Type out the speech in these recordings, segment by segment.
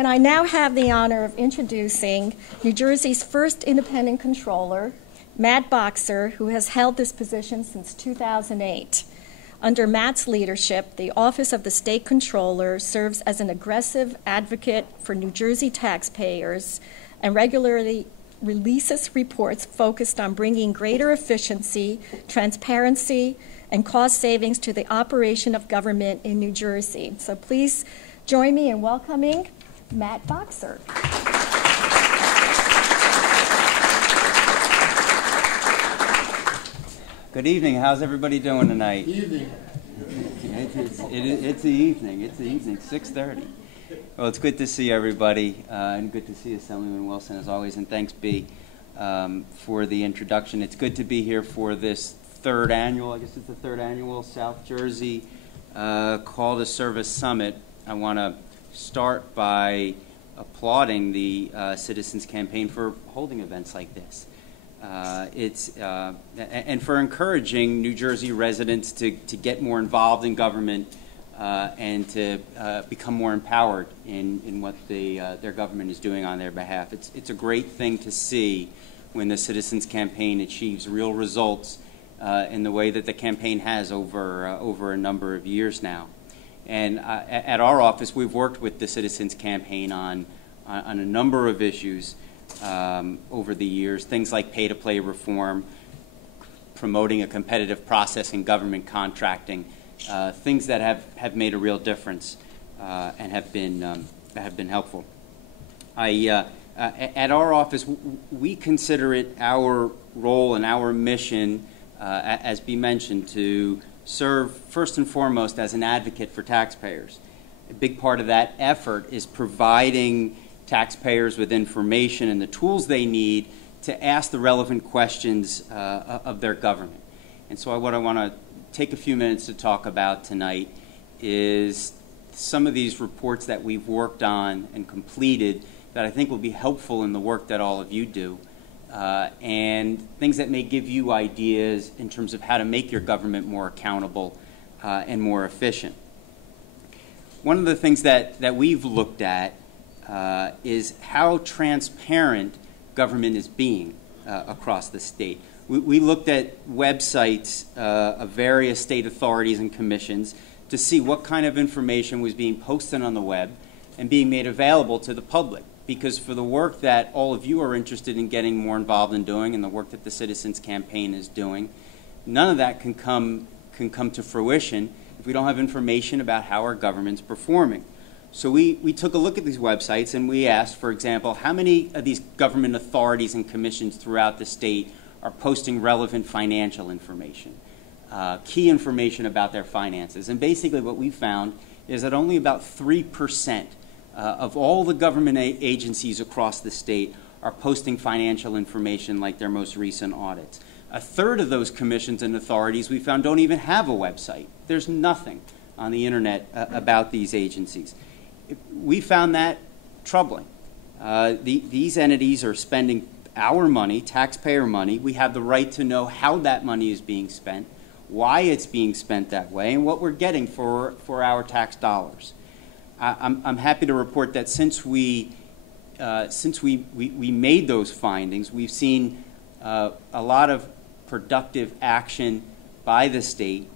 And I now have the honor of introducing New Jersey's first independent controller, Matt Boxer, who has held this position since 2008. Under Matt's leadership, the Office of the State Controller serves as an aggressive advocate for New Jersey taxpayers and regularly releases reports focused on bringing greater efficiency, transparency, and cost savings to the operation of government in New Jersey. So please join me in welcoming Matt Boxer. Good evening. How's everybody doing tonight? Evening. It's the evening. It's the evening. 6:30. Well, it's good to see everybody, and good to see Assemblyman Wilson as always. And thanks, B, for the introduction. It's good to be here for this third annual. I guess it's the third annual South Jersey Call to Service Summit. I want to start by applauding the Citizens Campaign for holding events like this. And for encouraging New Jersey residents to get more involved in government and to become more empowered in what their government is doing on their behalf. It's a great thing to see when the Citizens Campaign achieves real results in the way that the campaign has over a number of years now. And at our office, we've worked with the Citizens Campaign on a number of issues over the years, things like pay-to-play reform, promoting a competitive process in government contracting, things that have made a real difference and have been helpful. At our office, we consider it our role and our mission, as B mentioned, to serve first and foremost as an advocate for taxpayers. A big part of that effort is providing taxpayers with information and the tools they need to ask the relevant questions of their government. And so what I want to take a few minutes to talk about tonight is some of these reports that we've worked on and completed that I think will be helpful in the work that all of you do, and things that may give you ideas in terms of how to make your government more accountable and more efficient. One of the things that we've looked at is how transparent government is being across the state. We looked at websites of various state authorities and commissions to see what kind of information was being posted on the web and being made available to the public. Because for the work that all of you are interested in getting more involved in doing and the work that the Citizens Campaign is doing, none of that can come to fruition if we don't have information about how our government's performing. So we took a look at these websites and we asked, for example, how many of these government authorities and commissions throughout the state are posting relevant financial information, key information about their finances. And basically what we found is that only about 3% of all the government agencies across the state are posting financial information like their most recent audits. A third of those commissions and authorities we found don't even have a website. There's nothing on the internet about these agencies. We found that troubling. These entities are spending our money, taxpayer money. We have the right to know how that money is being spent, why it's being spent that way, and what we're getting for our tax dollars. I'm happy to report that since we made those findings, we've seen a lot of productive action by the state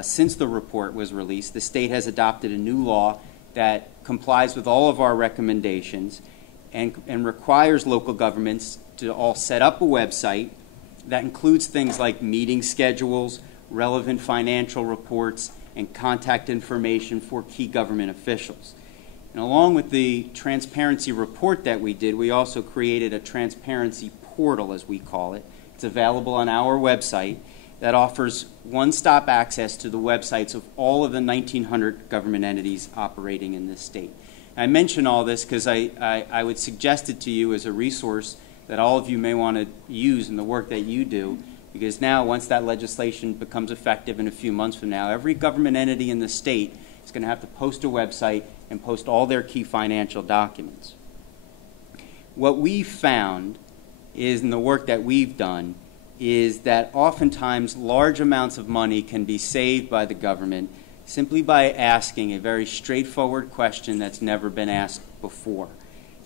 since the report was released. The state has adopted a new law that complies with all of our recommendations and requires local governments to all set up a website that includes things like meeting schedules, relevant financial reports, and contact information for key government officials. And along with the transparency report that we did, we also created a transparency portal, as we call it. It's available on our website that offers one-stop access to the websites of all of the 1,900 government entities operating in this state. And I mention all this because I would suggest it to you as a resource that all of you may want to use in the work that you do, because now, once that legislation becomes effective in a few months from now, every government entity in the state is going to have to post a website and post all their key financial documents. What we found is, in the work that we've done, is that oftentimes large amounts of money can be saved by the government simply by asking a very straightforward question that's never been asked before.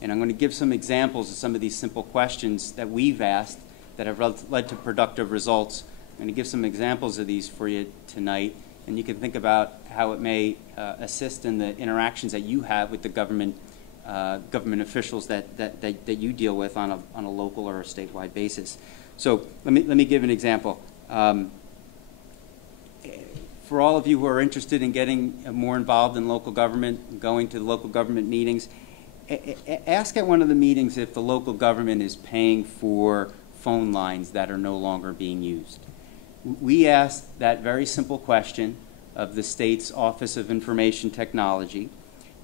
And I'm going to give some examples of some of these simple questions that we've asked that have led to productive results. I'm going to give some examples of these for you tonight, and you can think about how it may assist in the interactions that you have with the government officials that you deal with on a local or a statewide basis. So let me give an example. For all of you who are interested in getting more involved in local government, going to the local government meetings, ask at one of the meetings if the local government is paying for phone lines that are no longer being used. We asked that very simple question of the state's Office of Information Technology,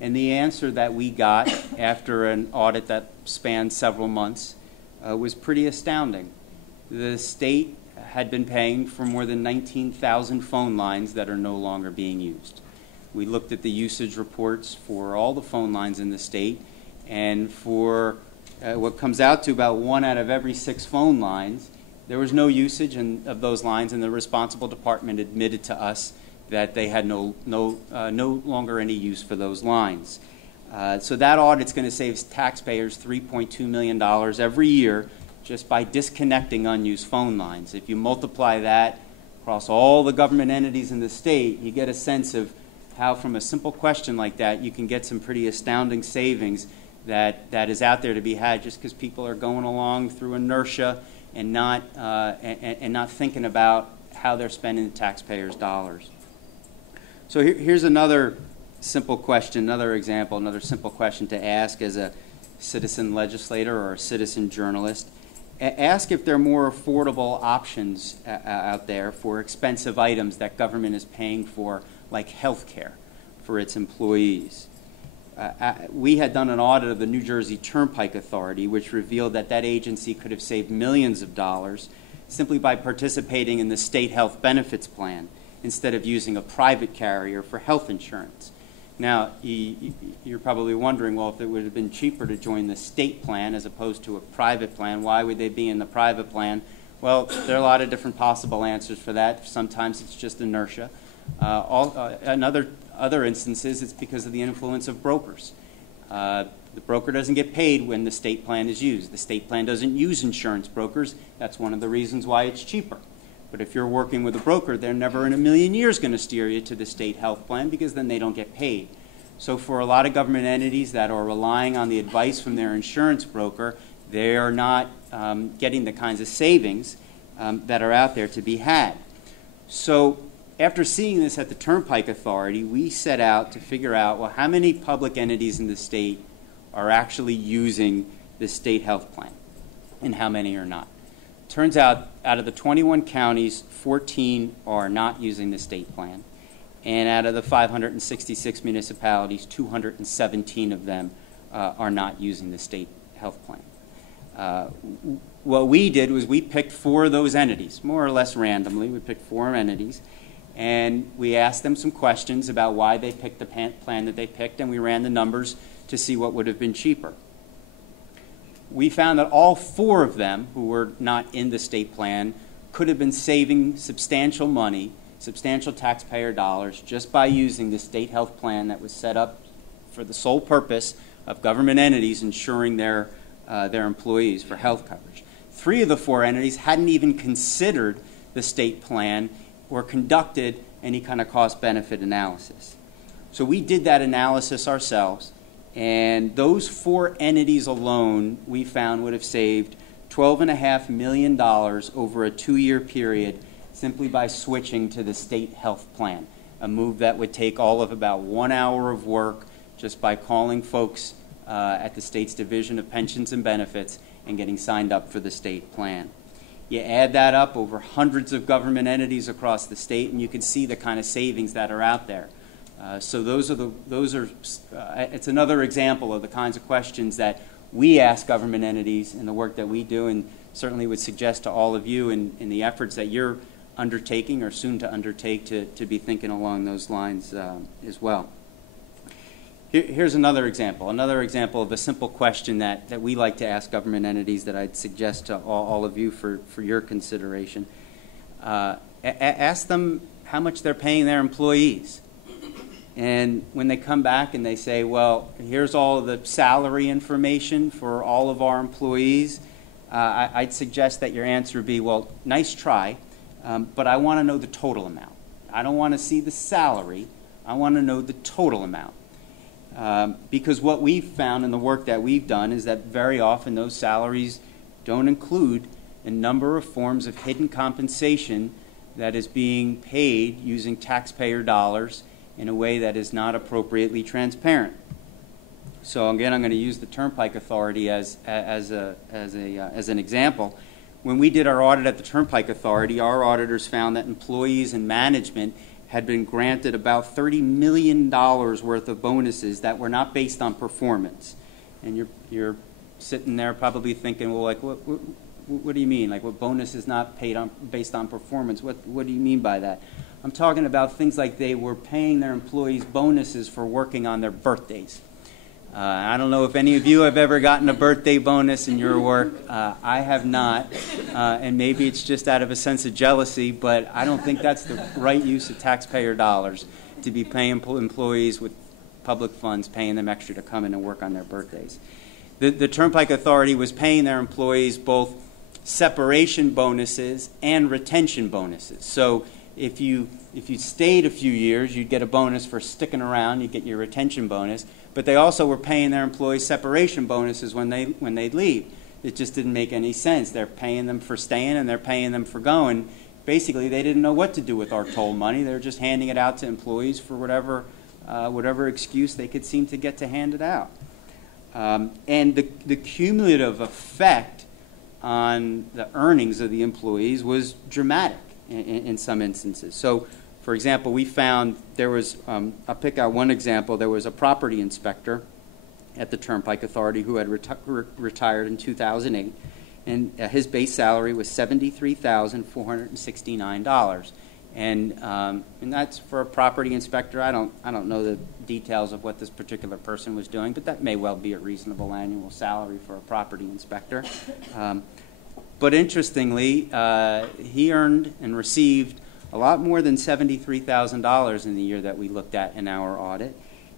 and the answer that we got after an audit that spanned several months was pretty astounding. The state had been paying for more than 19,000 phone lines that are no longer being used. We looked at the usage reports for all the phone lines in the state, and for what comes out to about 1 out of every 6 phone lines, there was no usage of those lines, and the responsible department admitted to us that they had no longer any use for those lines. So that audit's going to save taxpayers $3.2 million every year just by disconnecting unused phone lines. If you multiply that across all the government entities in the state, you get a sense of how from a simple question like that you can get some pretty astounding savings that is out there to be had just because people are going along through inertia and not thinking about how they're spending the taxpayers' dollars. So here's another simple question, another example, another simple question to ask as a citizen legislator or a citizen journalist. Ask if there are more affordable options out there for expensive items that government is paying for, like health care for its employees. We had done an audit of the New Jersey Turnpike Authority, which revealed that agency could have saved millions of dollars simply by participating in the state health benefits plan instead of using a private carrier for health insurance. Now, you're probably wondering, well, if it would have been cheaper to join the state plan as opposed to a private plan, why would they be in the private plan? Well, there are a lot of different possible answers for that. Sometimes it's just inertia. In other instances, it's because of the influence of brokers. The broker doesn't get paid when the state plan is used. The state plan doesn't use insurance brokers. That's one of the reasons why it's cheaper. But if you're working with a broker, they're never in a million years going to steer you to the state health plan because then they don't get paid. So for a lot of government entities that are relying on the advice from their insurance broker, they are not getting the kinds of savings that are out there to be had. So after seeing this at the Turnpike Authority, we set out to figure out, well, how many public entities in the state are actually using the state health plan and how many are not. Turns out of the 21 counties, 14 are not using the state plan. And out of the 566 municipalities, 217 of them are not using the state health plan. What we did was we picked 4 of those entities, more or less randomly. We picked 4 entities, and we asked them some questions about why they picked the plan that they picked, and we ran the numbers to see what would have been cheaper. We found that all 4 of them who were not in the state plan could have been saving substantial money, substantial taxpayer dollars, just by using the state health plan that was set up for the sole purpose of government entities insuring their employees for health coverage. 3 of the 4 entities hadn't even considered the state plan or conducted any kind of cost-benefit analysis. So we did that analysis ourselves. And those 4 entities alone, we found, would have saved $12.5 million over a 2-year period simply by switching to the state health plan, a move that would take all of about 1 hour of work just by calling folks at the state's Division of Pensions and Benefits and getting signed up for the state plan. You add that up over hundreds of government entities across the state, and you can see the kind of savings that are out there. So it's another example of the kinds of questions that we ask government entities in the work that we do, and certainly would suggest to all of you in the efforts that you're undertaking or soon to undertake to be thinking along those lines as well. Here's another example of a simple question that we like to ask government entities that I'd suggest to all of you for your consideration. Ask them how much they're paying their employees. And when they come back and they say, well, here's all the salary information for all of our employees, I'd suggest that your answer would be, well, nice try, but I want to know the total amount. I don't want to see the salary. I want to know the total amount. Because what we've found in the work that we've done is that very often those salaries don't include a number of forms of hidden compensation that is being paid using taxpayer dollars in a way that is not appropriately transparent. So again, I'm going to use the Turnpike Authority as an example. When we did our audit at the Turnpike Authority, our auditors found that employees and management had been granted about $30 million worth of bonuses that were not based on performance. And you're sitting there probably thinking, well, like, what do you mean? Like, what bonus is not paid based on performance? What do you mean by that? I'm talking about things like they were paying their employees bonuses for working on their birthdays. I don't know if any of you have ever gotten a birthday bonus in your work. I have not, and maybe it's just out of a sense of jealousy, but I don't think that's the right use of taxpayer dollars to be paying employees with public funds, paying them extra to come in and work on their birthdays. The Turnpike Authority was paying their employees both separation bonuses and retention bonuses. So if you stayed a few years, you'd get a bonus for sticking around, you'd get your retention bonus. But they also were paying their employees separation bonuses when they'd leave. It just didn't make any sense. They're paying them for staying and they're paying them for going. Basically, they didn't know what to do with our toll money. They were just handing it out to employees for whatever excuse they could seem to get to hand it out. And the cumulative effect on the earnings of the employees was dramatic in some instances. So, for example, we found there was, I'll pick out one example, there was a property inspector at the Turnpike Authority who had retired in 2008, and his base salary was $73,469. And that's for a property inspector. I don't know the details of what this particular person was doing, but that may well be a reasonable annual salary for a property inspector. But interestingly, he earned and received a lot more than $73,000 in the year that we looked at in our audit.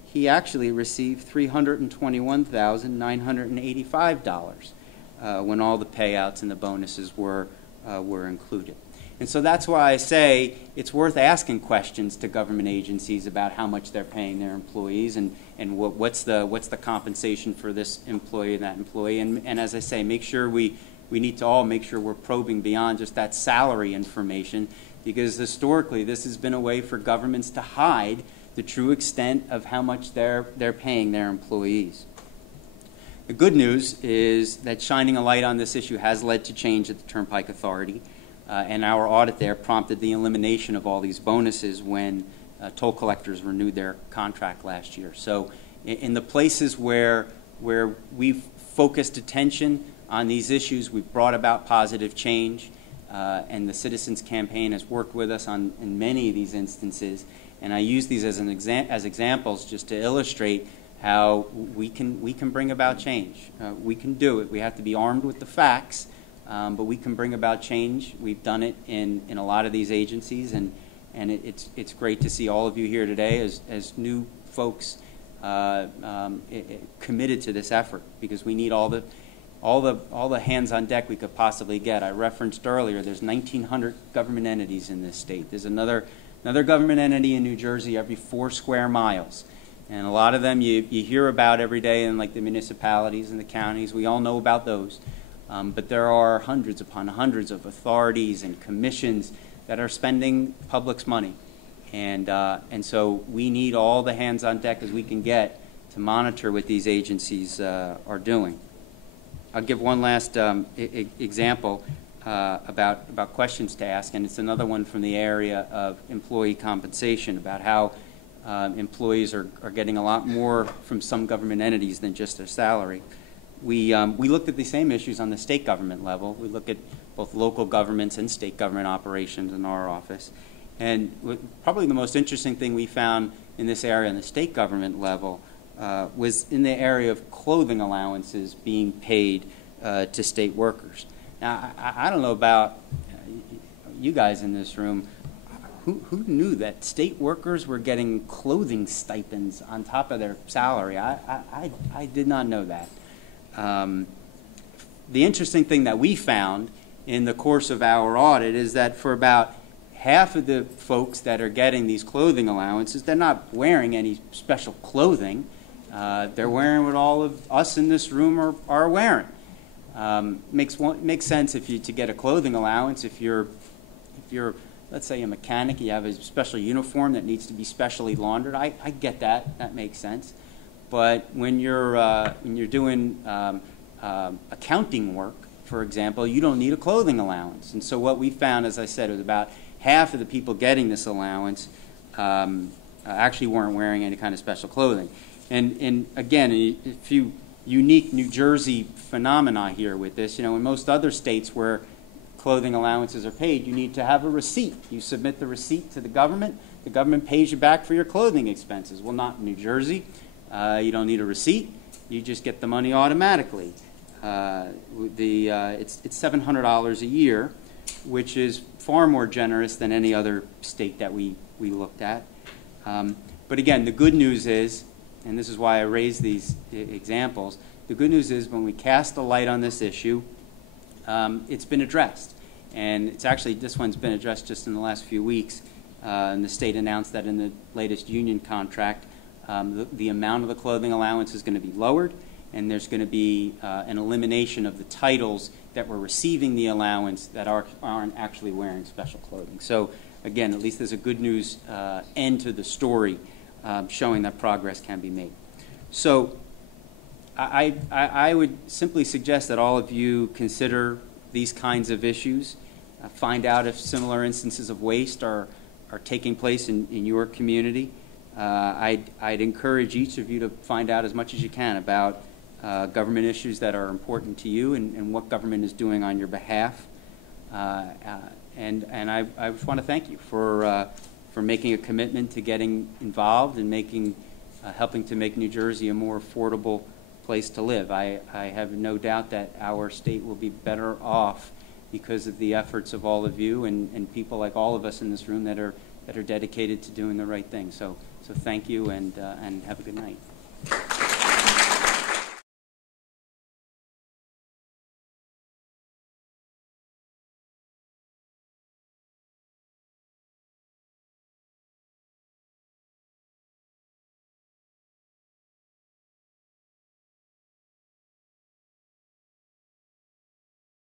He actually received $321,985 when all the payouts and the bonuses were included. And so that's why I say it's worth asking questions to government agencies about how much they're paying their employees and what's the compensation for this employee and that employee. And as I say, make sure we need to all make sure we're probing beyond just that salary information, because historically this has been a way for governments to hide the true extent of how much they're paying their employees. The good news is that shining a light on this issue has led to change at the Turnpike Authority, and our audit there prompted the elimination of all these bonuses when toll collectors renewed their contract last year. So in the places where we've focused attention on these issues, we've brought about positive change. And the Citizens Campaign has worked with us in many of these instances. And I use these as examples just to illustrate how we can bring about change. We can do it. We have to be armed with the facts, but we can bring about change. We've done it in a lot of these agencies, and it's great to see all of you here today as new folks committed to this effort, because we need all the hands on deck we could possibly get. I referenced earlier there's 1,900 government entities in this state. There's another government entity in New Jersey every 4 square miles. And a lot of them you hear about every day in like the municipalities and the counties. We all know about those. But there are hundreds upon hundreds of authorities and commissions that are spending public's money. And so we need all the hands on deck as we can get to monitor what these agencies are doing. I'll give one last example about questions to ask, and it's another one from the area of employee compensation, about how employees are getting a lot more from some government entities than just their salary. We looked at the same issues on the state government level. We look at both local governments and state government operations in our office. And probably the most interesting thing we found in this area on the state government level was in the area of clothing allowances being paid to state workers. Now, I don't know about you guys in this room. who knew that state workers were getting clothing stipends on top of their salary? I did not know that. The interesting thing that we found in the course of our audit is that for about half of the folks that are getting these clothing allowances, they're not wearing any special clothing. They're wearing what all of us in this room are wearing. Makes sense to get a clothing allowance if you're, let's say, a mechanic. You have a special uniform that needs to be specially laundered. I get that. That makes sense. But when you're doing accounting work, for example, you don't need a clothing allowance. And so what we found, as I said, was about half of the people getting this allowance actually weren't wearing any kind of special clothing. And again, a few unique New Jersey phenomena here with this. You know, in most other states where clothing allowances are paid, you need to have a receipt. You submit the receipt to the government pays you back for your clothing expenses. Well, not in New Jersey. You don't need a receipt. You just get the money automatically. It's $700 a year, which is far more generous than any other state that we looked at. But again, the good news is, and this is why I raised these examples, the good news is when we cast a light on this issue, it's been addressed. And it's actually, this one's been addressed just in the last few weeks. And the state announced that in the latest union contract, the amount of the clothing allowance is going to be lowered, and there's going to be an elimination of the titles that were receiving the allowance that aren't actually wearing special clothing. So again, at least there's a good news end to the story showing that progress can be made. So I would simply suggest that all of you consider these kinds of issues, find out if similar instances of waste are taking place in your community. I'd encourage each of you to find out as much as you can about government issues that are important to you and what government is doing on your behalf. And I just want to thank you for making a commitment to getting involved and helping to make New Jersey a more affordable place to live. I have no doubt that our state will be better off because of the efforts of all of you and people like all of us in this room that are dedicated to doing the right thing. So thank you and have a good night.